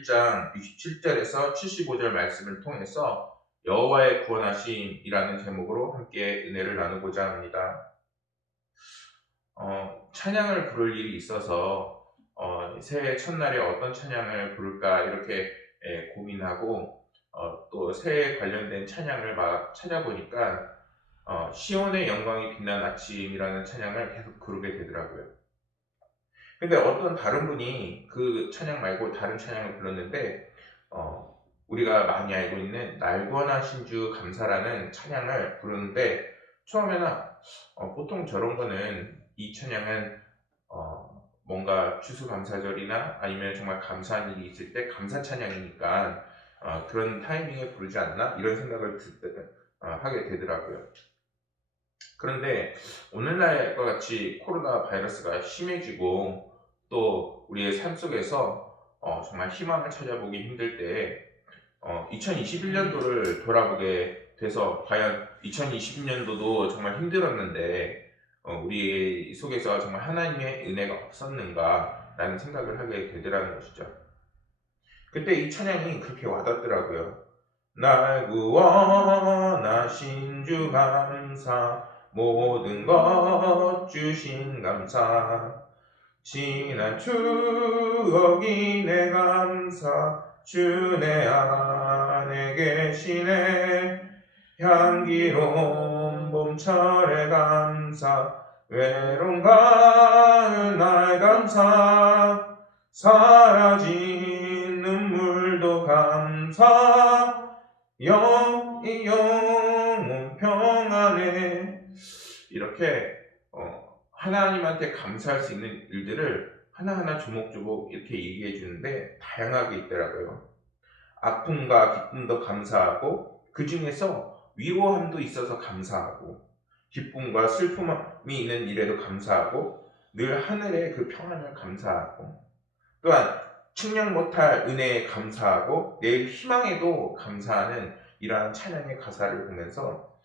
1장 67절에서 75절 말씀을 통해서 여호와의 구원하심이라는 제목으로 함께 은혜를 나누고자 합니다. 찬양을 부를 일이 있어서 새해 첫날에 어떤 찬양을 부를까 이렇게 고민하고 또 새해에 관련된 찬양을 막 찾아보니까 시온의 영광이 빛난 아침이라는 찬양을 계속 부르게 되더라고요. 근데 어떤 다른 분이 그 찬양 말고 다른 찬양을 불렀는데 우리가 많이 알고 있는 날 구원하신 주 감사라는 찬양을 부르는데 처음에는 보통 저런 거는 이 찬양은 뭔가 추수감사절이나 아니면 정말 감사한 일이 있을 때 감사 찬양이니까 그런 타이밍에 부르지 않나 이런 생각을 하게 되더라고요. 그런데 오늘날과 같이 코로나 바이러스가 심해지고 또 우리의 삶 속에서 정말 희망을 찾아보기 힘들 때 2021년도를 돌아보게 돼서 과연 2020년도도 정말 힘들었는데 우리 속에서 정말 하나님의 은혜가 없었는가 라는 생각을 하게 되더라는 것이죠. 그때 이 찬양이 그렇게 와닿더라고요. 날 구원하신 주 감사, 모든 것 주신 감사, 지난 추억이 내 감사, 주 내 안에 계시네. 향기로운 봄철의 감사, 외로운 가을 날 감사, 사라진 눈물도 감사, 영원 평안에. 이렇게 하나님한테 감사할 수 있는 일들을 하나하나 조목조목 이렇게 얘기해 주는데 다양하게 있더라고요. 아픔과 기쁨도 감사하고 그 중에서 위로함도 있어서 감사하고 기쁨과 슬픔이 있는 일에도 감사하고 늘 하늘의 그 평안을 감사하고 또한 측량 못할 은혜에 감사하고 내일 희망에도 감사하는 이러한 찬양의 가사를 보면서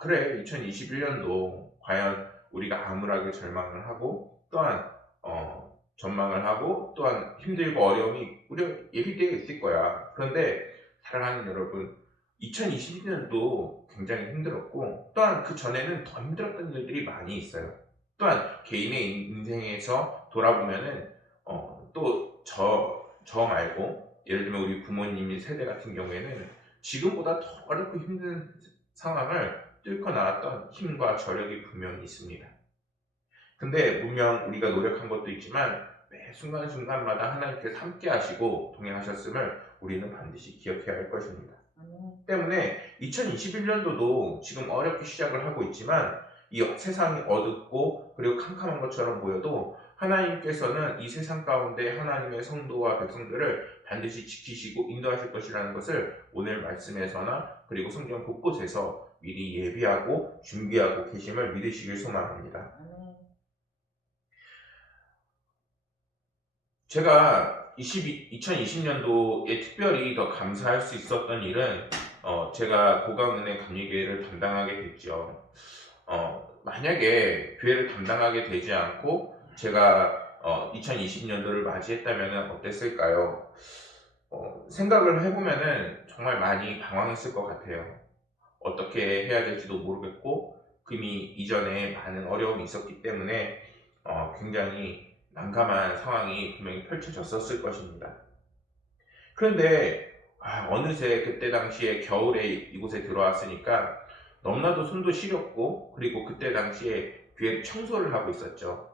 그래 2021년도 과연 우리가 암울하게 절망을 하고 또한 전망을 하고 또한 힘들고 어려움이 우리가 예비되어 있을 거야. 그런데 사랑하는 여러분 2022년도 굉장히 힘들었고 또한 그 전에는 더 힘들었던 일들이 많이 있어요. 또한 개인의 인생에서 돌아보면은 또 저 말고 예를 들면 우리 부모님의 세대 같은 경우에는 지금보다 더 어렵고 힘든 상황을 뚫고 나왔던 힘과 저력이 분명히 있습니다. 근데 분명 우리가 노력한 것도 있지만 매 순간순간마다 하나님께서 함께 하시고 동행하셨음을 우리는 반드시 기억해야 할 것입니다. 때문에 2021년도도 지금 어렵게 시작을 하고 있지만 이 세상이 어둡고 그리고 캄캄한 것처럼 보여도 하나님께서는 이 세상 가운데 하나님의 성도와 백성들을 반드시 지키시고 인도하실 것이라는 것을 오늘 말씀에서나 그리고 성경 곳곳에서 미리 예비하고 준비하고 계심을 믿으시길 소망합니다. 제가 2020년도에 특별히 더 감사할 수 있었던 일은 제가 고강은혜 감리교회를 담당하게 됐죠. 만약에 교회를 담당하게 되지 않고 제가 2020년도를 맞이했다면 어땠을까요? 생각을 해보면은 정말 많이 방황했을 것 같아요. 어떻게 해야 될지도 모르겠고 이미 이전에 많은 어려움이 있었기 때문에 굉장히 난감한 상황이 분명히 펼쳐졌었을 것입니다. 그런데 어느새 그때 당시에 겨울에 이곳에 들어왔으니까 너무나도 손도 시렸고 그리고 그때 당시에 교회 청소를 하고 있었죠.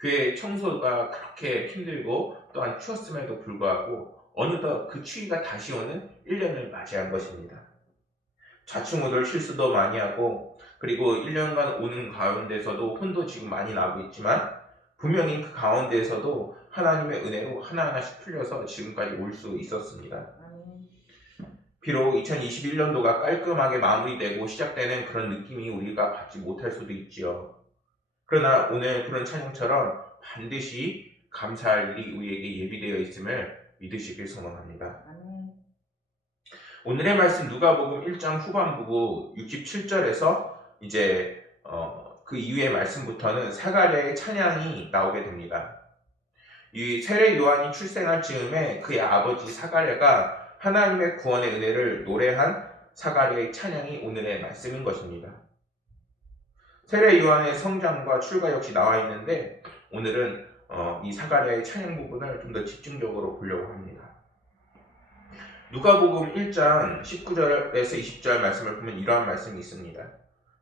교회 청소가 그렇게 힘들고 또한 추웠음에도 불구하고 어느덧 그 추위가 다시 오는 1년을 맞이한 것입니다. 좌충우돌 실수도 많이 하고 그리고 1년간 오는 가운데서도 혼도 지금 많이 나고 있지만 분명히 그 가운데에서도 하나님의 은혜로 하나하나씩 풀려서 지금까지 올 수 있었습니다. 비록 2021년도가 깔끔하게 마무리되고 시작되는 그런 느낌이 우리가 받지 못할 수도 있지요. 그러나 오늘 부른 찬양처럼 반드시 감사할 일이 우리에게 예비되어 있음을 믿으시길 소망합니다. 오늘의 말씀 누가복음 1장 후반부 67절에서 이제 그 이후의 말씀부터는 사가랴의 찬양이 나오게 됩니다. 이 세례 요한이 출생할 즈음에 그의 아버지 사가랴가 하나님의 구원의 은혜를 노래한 사가랴의 찬양이 오늘의 말씀인 것입니다. 세례 요한의 성장과 출가 역시 나와 있는데 오늘은 이 사가랴의 찬양 부분을 좀 더 집중적으로 보려고 합니다. 누가복음 1장 19절에서 20절 말씀을 보면 이러한 말씀이 있습니다.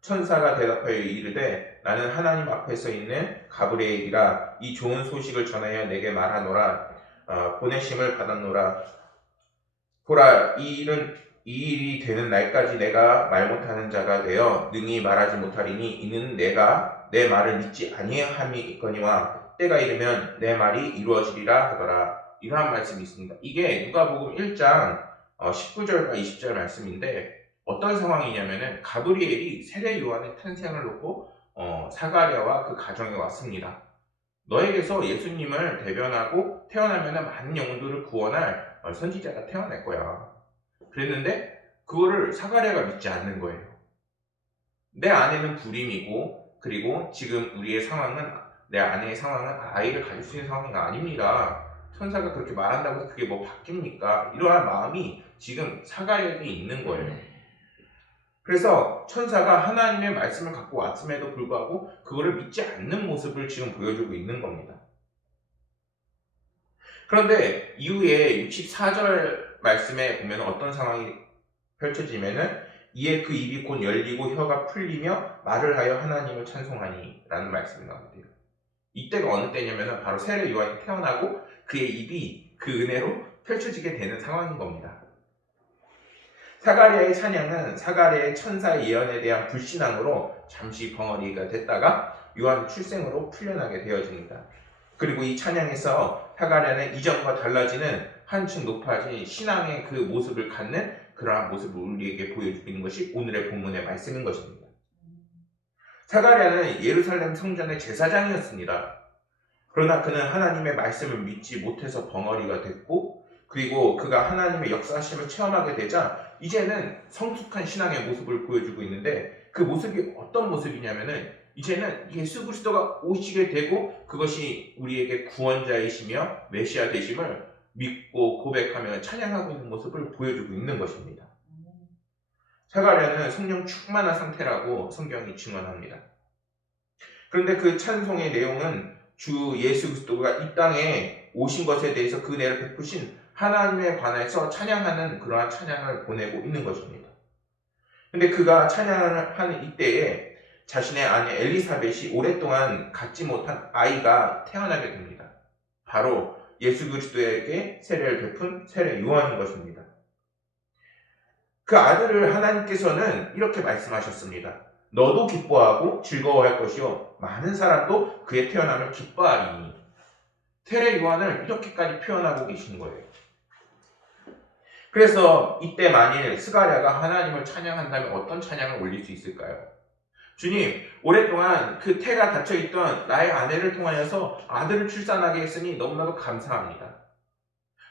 천사가 대답하여 이르되 나는 하나님 앞에 서 있는 가브리엘이라 이 좋은 소식을 전하여 내게 말하노라. 보내심을 받았노라. 보라 이 일이 되는 날까지 내가 말 못하는 자가 되어 능히 말하지 못하리니 이는 내가 내 말을 믿지 아니함이 있거니와 때가 이르면 내 말이 이루어지리라 하더라. 이러한 말씀이 있습니다. 이게 누가복음 1장 19절과 20절 말씀인데 어떤 상황이냐면은 가브리엘이 세례 요한의 탄생을 놓고 사가랴와 그 가정에 왔습니다. 너에게서 예수님을 대변하고 태어나면은 많은 영혼들을 구원할 선지자가 태어날 거야. 그랬는데 그거를 사가랴가 믿지 않는 거예요. 내 아내는 불임이고 그리고 지금 우리의 상황은 내 아내의 상황은 아이를 가질 수 있는 상황이 아닙니다. 천사가 그렇게 말한다고 해서 그게 뭐 바뀝니까? 이러한 마음이 지금 사가랴에게 있는 거예요. 그래서 천사가 하나님의 말씀을 갖고 왔음에도 불구하고 그거를 믿지 않는 모습을 지금 보여주고 있는 겁니다. 그런데 이후에 64절 말씀에 보면 어떤 상황이 펼쳐지면은 이에 그 입이 곧 열리고 혀가 풀리며 말을 하여 하나님을 찬송하니 라는 말씀이 나오는데요. 이때가 어느 때냐면 바로 세례 요한이 태어나고 그의 입이 그 은혜로 펼쳐지게 되는 상황인 겁니다. 사가랴의 찬양은 사가랴의 천사의 예언에 대한 불신앙으로 잠시 벙어리가 됐다가 요한 출생으로 풀려나게 되어집니다. 그리고 이 찬양에서 사가랴는 이전과 달라지는 한층 높아진 신앙의 그 모습을 갖는 그러한 모습을 우리에게 보여주고 있는 것이 오늘의 본문의 말씀인 것입니다. 사가랴는 예루살렘 성전의 제사장이었습니다. 그러나 그는 하나님의 말씀을 믿지 못해서 벙어리가 됐고 그리고 그가 하나님의 역사하심을 체험하게 되자 이제는 성숙한 신앙의 모습을 보여주고 있는데 그 모습이 어떤 모습이냐면은 이제는 예수 그리스도가 오시게 되고 그것이 우리에게 구원자이시며 메시아 되심을 믿고 고백하며 찬양하고 있는 모습을 보여주고 있는 것입니다. 사가랴는 성령 충만한 상태라고 성경이 증언합니다. 그런데 그 찬송의 내용은 주 예수 그리스도가 이 땅에 오신 것에 대해서 그 은혜를 베푸신 하나님에 관해서 찬양하는 그러한 찬양을 보내고 있는 것입니다. 그런데 그가 찬양을 하는 이때에 자신의 아내 엘리사벳이 오랫동안 갖지 못한 아이가 태어나게 됩니다. 바로 예수 그리스도에게 세례를 베푼 세례 요한인 것입니다. 그 아들을 하나님께서는 이렇게 말씀하셨습니다. 너도 기뻐하고 즐거워할 것이요 많은 사람도 그의 태어남을 기뻐하리니. 세례 요한을 이렇게까지 표현하고 계신 거예요. 그래서 이때 만일 스가랴가 하나님을 찬양한다면 어떤 찬양을 올릴 수 있을까요? 주님, 오랫동안 그 태가 닫혀있던 나의 아내를 통하여서 아들을 출산하게 했으니 너무나도 감사합니다.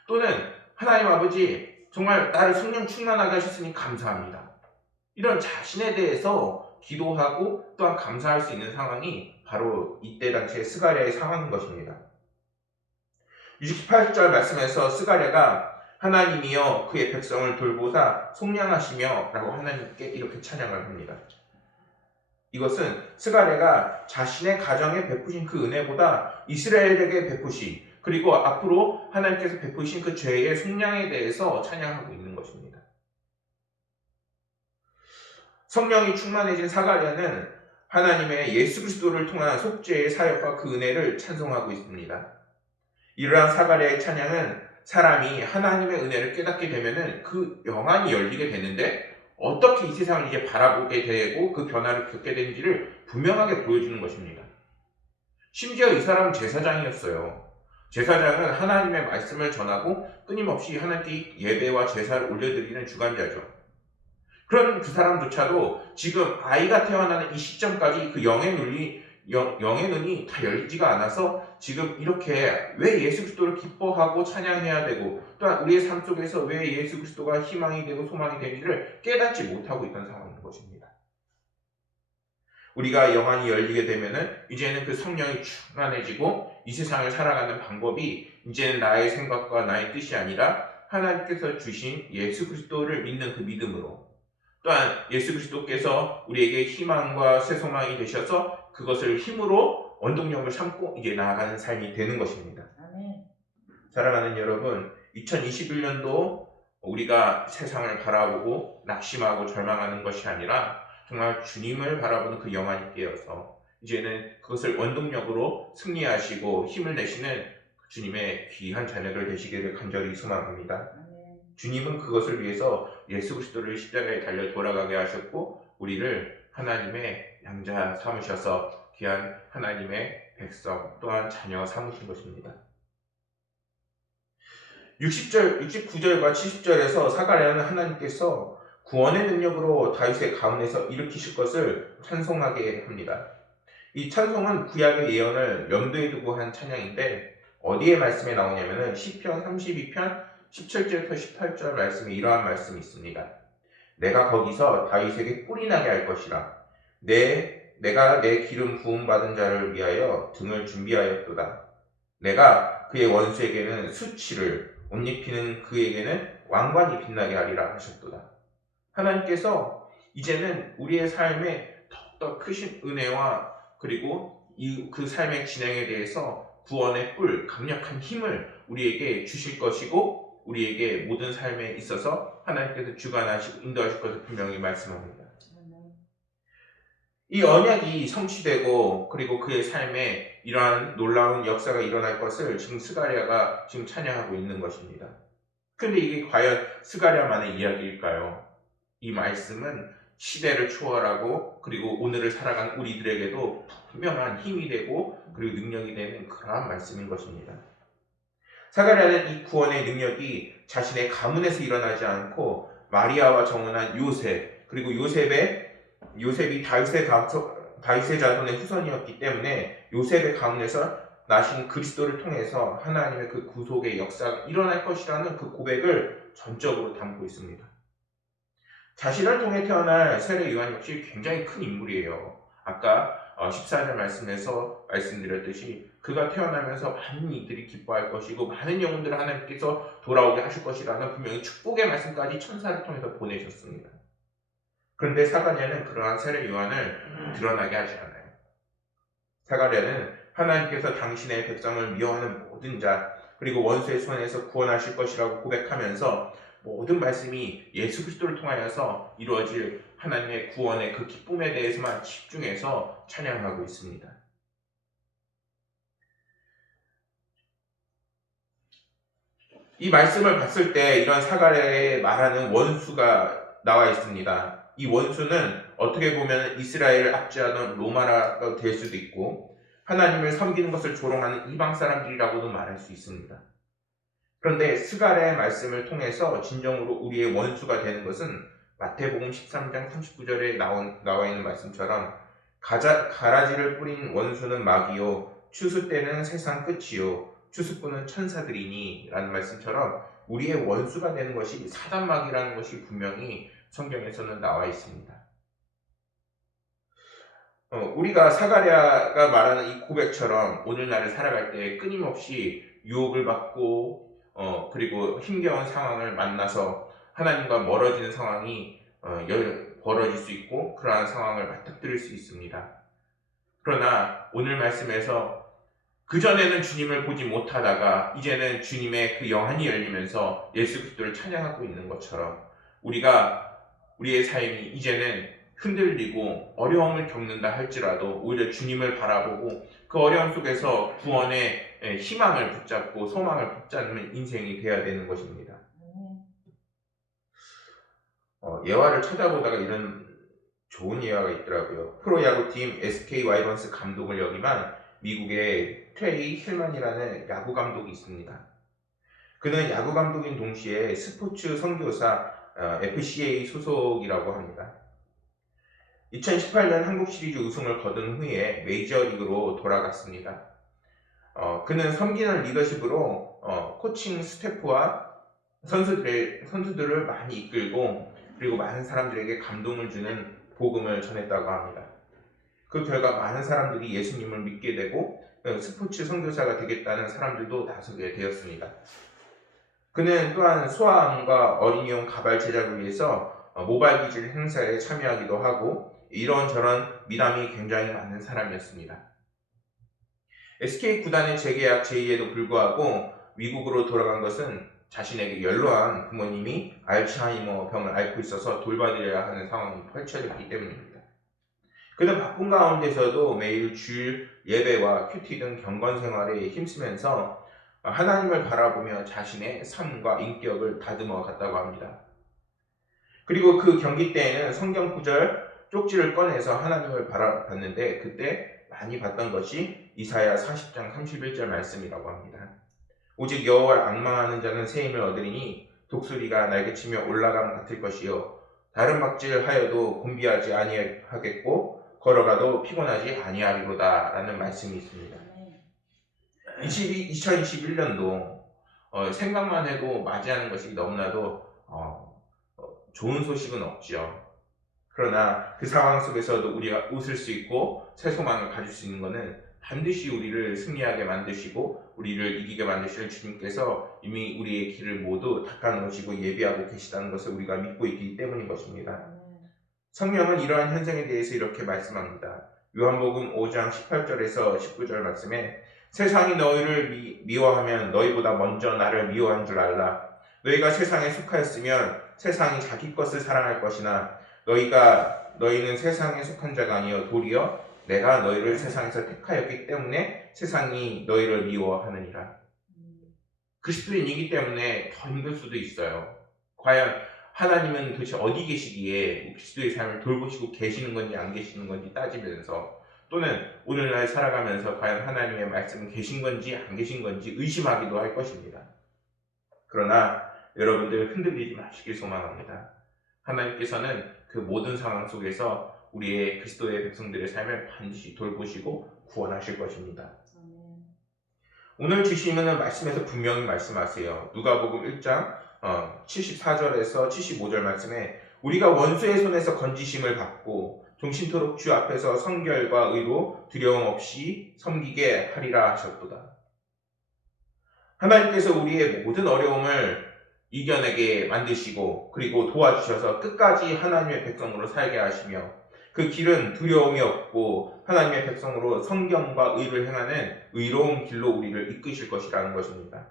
또는 하나님 아버지, 정말 나를 성령 충만하게 하셨으니 감사합니다. 이런 자신에 대해서 기도하고 또한 감사할 수 있는 상황이 바로 이때 당시의 스가랴의 상황인 것입니다. 68절 말씀에서 스가랴가 하나님이여 그의 백성을 돌보사 속량하시며 라고 하나님께 이렇게 찬양을 합니다. 이것은 스가랴가 자신의 가정에 베푸신 그 은혜보다 이스라엘에게 베푸신 그리고 앞으로 하나님께서 베푸신 그 죄의 속량에 대해서 찬양하고 있는 것입니다. 성령이 충만해진 사가랴는 하나님의 예수 그리스도를 통한 속죄의 사역과 그 은혜를 찬송하고 있습니다. 이러한 사가랴의 찬양은 사람이 하나님의 은혜를 깨닫게 되면은 그 영안이 열리게 되는데 어떻게 이 세상을 이제 바라보게 되고 그 변화를 겪게 되는지를 분명하게 보여주는 것입니다. 심지어 이 사람은 제사장이었어요. 제사장은 하나님의 말씀을 전하고 끊임없이 하나님께 예배와 제사를 올려드리는 주관자죠. 그런 그 사람조차도 지금 아이가 태어나는 이 시점까지 그 영의 눈이 다 열리지가 않아서 지금 이렇게 왜 예수 그리스도를 기뻐하고 찬양해야 되고 또한 우리의 삶 속에서 왜 예수 그리스도가 희망이 되고 소망이 되는지를 깨닫지 못하고 있던 상황인 것입니다. 우리가 영안이 열리게 되면은 이제는 그 성령이 충만해지고 이 세상을 살아가는 방법이 이제는 나의 생각과 나의 뜻이 아니라 하나님께서 주신 예수 그리스도를 믿는 그 믿음으로, 또한 예수 그리스도께서 우리에게 희망과 새 소망이 되셔서 그것을 힘으로 원동력을 삼고 이제 나아가는 삶이 되는 것입니다. 사랑하는 여러분, 2021년도 우리가 세상을 바라보고 낙심하고 절망하는 것이 아니라 정말 주님을 바라보는 그 영안이 깨어서 이제는 그것을 원동력으로 승리하시고 힘을 내시는 주님의 귀한 자녀들 되시기를 간절히 소망합니다. 주님은 그것을 위해서 예수 그리스도를 십자가에 달려 돌아가게 하셨고 우리를 하나님의 양자 삼으셔서 귀한 하나님의 백성 또한 자녀 삼으신 것입니다. 60절, 69절과 70절에서 사가랴는 하나님께서 구원의 능력으로 다윗의 가문에서 일으키실 것을 찬송하게 합니다. 이 찬송은 구약의 예언을 염두에 두고 한 찬양인데 어디에 말씀에 나오냐면은 시편 32편 17절부터 18절 말씀에 이러한 말씀이 있습니다. 내가 거기서 다윗에게 뿔이 나게 할 것이라. 내가 내 기름 부음 받은 자를 위하여 등을 준비하였도다. 내가 그의 원수에게는 수치를, 옷 입히는 그에게는 왕관이 빛나게 하리라 하셨도다. 하나님께서 이제는 우리의 삶에 더욱더 크신 은혜와 그리고 그 삶의 진행에 대해서 구원의 뿔, 강력한 힘을 우리에게 주실 것이고 우리에게 모든 삶에 있어서 하나님께서 주관하시고 인도하실 것을 분명히 말씀합니다. 이 언약이 성취되고 그리고 그의 삶에 이러한 놀라운 역사가 일어날 것을 지금 스가랴가 지금 찬양하고 있는 것입니다. 그런데 이게 과연 스가랴만의 이야기일까요? 이 말씀은 시대를 초월하고 그리고 오늘을 살아간 우리들에게도 분명한 힘이 되고 그리고 능력이 되는 그러한 말씀인 것입니다. 사가랴는 이 구원의 능력이 자신의 가문에서 일어나지 않고 마리아와 정혼한 요셉 그리고 요셉이 다윗의 자손의 후손이었기 때문에 요셉의 가문에서 나신 그리스도를 통해서 하나님의 그 구속의 역사가 일어날 것이라는 그 고백을 전적으로 담고 있습니다. 자신을 통해 태어날 세례 요한 역시 굉장히 큰 인물이에요. 아까 14절 말씀에서 말씀드렸듯이 그가 태어나면서 많은 이들이 기뻐할 것이고 많은 영혼들을 하나님께서 돌아오게 하실 것이라는 분명히 축복의 말씀까지 천사를 통해서 보내셨습니다. 그런데 사가랴는 그러한 세례 요한을 드러나게 하지 않아요. 사가랴는 하나님께서 당신의 백성을 미워하는 모든 자 그리고 원수의 손에서 구원하실 것이라고 고백하면서 모든 말씀이 예수 그리스도를 통하여서 이루어질 하나님의 구원의 그 기쁨에 대해서만 집중해서 찬양하고 있습니다. 이 말씀을 봤을 때 이런 사가랴에 말하는 원수가 나와 있습니다. 이 원수는 어떻게 보면 이스라엘을 압제하던 로마가 될 수도 있고 하나님을 섬기는 것을 조롱하는 이방 사람들이라고도 말할 수 있습니다. 그런데 스가랴의 말씀을 통해서 진정으로 우리의 원수가 되는 것은 마태복음 13장 39절에 나와 있는 말씀처럼 가라지를 뿌린 원수는 마귀요 추수 때는 세상 끝이요 추수꾼은 천사들이니 라는 말씀처럼 우리의 원수가 되는 것이 사단마귀라는 것이 분명히 성경에서는 나와 있습니다. 우리가 사가랴가 말하는 이 고백처럼 오늘날을 살아갈 때 끊임없이 유혹을 받고 그리고 힘겨운 상황을 만나서 하나님과 멀어지는 상황이 벌어질 수 있고 그러한 상황을 맞닥뜨릴 수 있습니다. 그러나 오늘 말씀에서 그전에는 주님을 보지 못하다가 이제는 주님의 그 영안이 열리면서 예수 그리스도를 찬양하고 있는 것처럼 우리의 삶이 이제는 흔들리고 어려움을 겪는다 할지라도 오히려 주님을 바라보고 그 어려움 속에서 구원의 희망을 붙잡고 소망을 붙잡는 인생이 되어야 되는 것입니다. 예화를 찾아보다가 이런 좋은 예화가 있더라고요. 프로야구팀 SK 와이번스 감독을 역임한 미국의 트레이 힐만이라는 야구 감독이 있습니다. 그는 야구 감독인 동시에 스포츠 선교사 FCA 소속이라고 합니다. 2018년 한국 시리즈 우승을 거둔 후에 메이저리그로 돌아갔습니다. 그는 섬기는 리더십으로 코칭 스태프와 선수들을 많이 이끌고 그리고 많은 사람들에게 감동을 주는 복음을 전했다고 합니다. 그 결과 많은 사람들이 예수님을 믿게 되고 스포츠 선교사가 되겠다는 사람들도 나서게 되었습니다. 그는 또한 소아암과 어린이용 가발 제작을 위해서 모바일 기질 행사에 참여하기도 하고 이런저런 미담이 굉장히 많은 사람이었습니다. SK 구단의 재계약 제의에도 불구하고 미국으로 돌아간 것은 자신에게 연로한 부모님이 알츠하이머 병을 앓고 있어서 돌봐드려야 하는 상황이 펼쳐졌기 때문입니다. 그는 바쁜 가운데서도 매일 주일 예배와 큐티 등 경건 생활에 힘쓰면서 하나님을 바라보며 자신의 삶과 인격을 다듬어 갔다고 합니다. 그리고 그 경기 때에는 성경 구절 쪽지를 꺼내서 하나님을 바라봤는데 그때 많이 봤던 것이 이사야 40장 31절 말씀이라고 합니다. 오직 여호와를 앙망하는 자는 새 힘을 얻으리니 독수리가 날개치며 올라감 같을 것이요 다른 박질하여도 곤비하지 아니하겠고 걸어가도 피곤하지 아니하리로다 라는 말씀이 있습니다. 2021년도 생각만 해도 맞이하는 것이 너무나도 좋은 소식은 없죠. 그러나 그 상황 속에서도 우리가 웃을 수 있고 새 소망을 가질 수 있는 것은 반드시 우리를 승리하게 만드시고 우리를 이기게 만드시는 주님께서 이미 우리의 길을 모두 닦아놓으시고 예비하고 계시다는 것을 우리가 믿고 있기 때문인 것입니다. 성경은 이러한 현상에 대해서 이렇게 말씀합니다. 요한복음 5장 18절에서 19절 말씀에 세상이 너희를 미워하면 너희보다 먼저 나를 미워한 줄 알라. 너희가 세상에 속하였으면 세상이 자기 것을 사랑할 것이나 너희는 세상에 속한 자가 아니요 도리어 내가 너희를 세상에서 택하였기 때문에 세상이 너희를 미워하느니라. 그리스도인이기 때문에 더 힘들 수도 있어요. 과연 하나님은 도대체 어디 계시기에 그리스도의 삶을 돌보시고 계시는 건지 안 계시는 건지 따지면서 또는 오늘날 살아가면서 과연 하나님의 말씀은 계신 건지 안 계신 건지 의심하기도 할 것입니다. 그러나 여러분들 흔들리지 마시길 소망합니다. 하나님께서는 그 모든 상황 속에서 우리의 그리스도의 백성들의 삶을 반드시 돌보시고 구원하실 것입니다. 오늘 주시는 말씀에서 분명히 말씀하세요. 누가복음 1장 74절에서 75절 말씀에 우리가 원수의 손에서 건지심을 받고 종신토록 주 앞에서 성결과 의로 두려움 없이 섬기게 하리라 하셨도다. 하나님께서 우리의 모든 어려움을 이겨내게 만드시고 그리고 도와주셔서 끝까지 하나님의 백성으로 살게 하시며 그 길은 두려움이 없고 하나님의 백성으로 성경과 의를 행하는 의로운 길로 우리를 이끄실 것이라는 것입니다.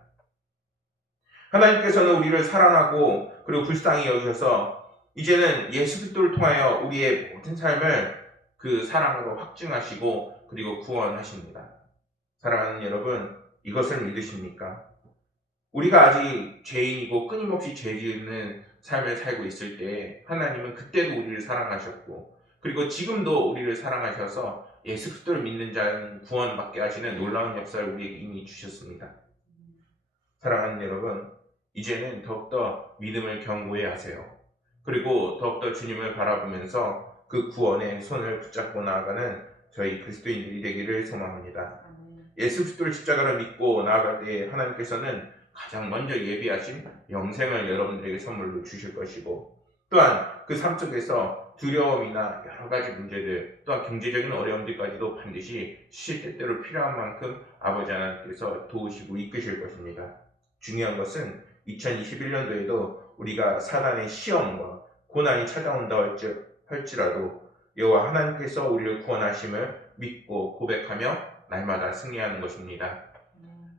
하나님께서는 우리를 사랑하고 그리고 불쌍히 여기셔서 이제는 예수 그리스도를 통하여 우리의 모든 삶을 그 사랑으로 확증하시고 그리고 구원하십니다. 사랑하는 여러분, 이것을 믿으십니까? 우리가 아직 죄인이고 끊임없이 죄 짓는 삶을 살고 있을 때 하나님은 그때도 우리를 사랑하셨고 그리고 지금도 우리를 사랑하셔서 예수 그리스도를 믿는 자는 구원받게 하시는 놀라운 역사를 우리에게 이미 주셨습니다. 사랑하는 여러분, 이제는 더욱더 믿음을 견고히 하세요. 그리고 더욱더 주님을 바라보면서 그 구원의 손을 붙잡고 나아가는 저희 그리스도인들이 되기를 소망합니다. 예수 그리스도를 십자가로 믿고 나아갈 때 하나님께서는 가장 먼저 예비하신 영생을 여러분들에게 선물로 주실 것이고 또한 그 삶 속에서 두려움이나 여러 가지 문제들 또한 경제적인 어려움들까지도 반드시 시시때때로 필요한 만큼 아버지 하나님께서 도우시고 이끄실 것입니다. 중요한 것은 2021년도에도 우리가 사단의 시험과 고난이 찾아온다 할지라도 여호와 하나님께서 우리를 구원하심을 믿고 고백하며 날마다 승리하는 것입니다.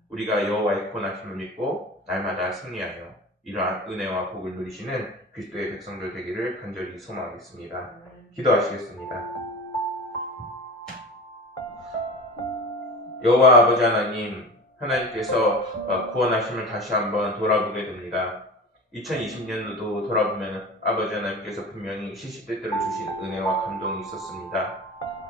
우리가 여호와의 구원하심을 믿고 날마다 승리하여 이러한 은혜와 복을 누리시는 그리스도의 백성들 되기를 간절히 소망하겠습니다. 기도하시겠습니다. 여호와 아버지 하나님께서 구원하심을 다시 한번 돌아보게 됩니다. 2020년도도 돌아보면 아버지 하나님께서 분명히 시시때때로 주신 은혜와 감동이 있었습니다.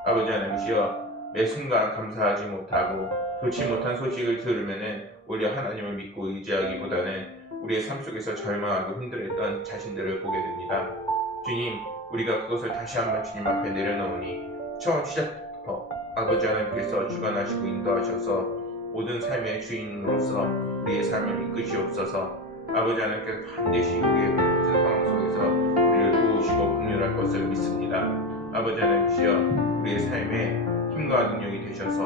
아버지 하나님이시여 매 순간 감사하지 못하고 좋지 못한 소식을 들으면 오히려 하나님을 믿고 의지하기보다는 우리의 삶 속에서 절망하고 힘들었던 자신들을 보게 됩니다. 주님, 우리가 그것을 다시 한번 주님 앞에 내려놓으니 처음 시작부터 아버지 하나님께서 주관하시고 인도하셔서 모든 삶의 주인으로서 우리의 삶을 이끄시옵소서. 아버지 하나님께서 반드시 우리의 상황 속에서 우리를 도우시고 긍휼할 것을 믿습니다. 아버지 하나님이시여 우리의 삶에 힘과 능력이 되셔서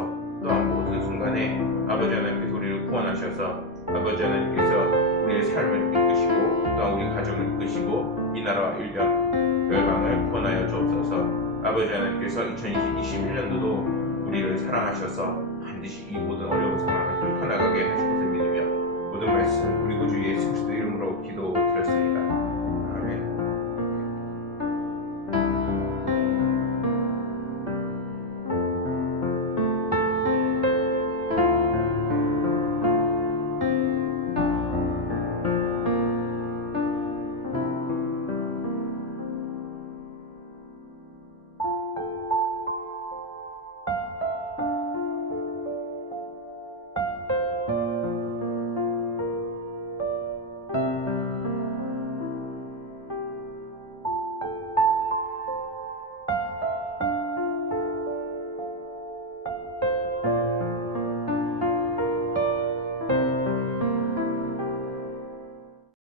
또한 모든 순간에 아버지 하나님께서 우리를 구원하셔서 아버지 하나님께서 우리의 삶을 이끄시고 또한 우리 가정을 이끄시고 이 나라와 일전 열방을 구원하여 주옵소서. 아버지 하나님께서 2021년도도 우리를 사랑하셔서 반드시 이 모든 어려운 상황을 뚫고 나가게 하실 것을 믿으며 모든 말씀 우리 구주 예수 그리스도 이름으로 기도드렸습니다.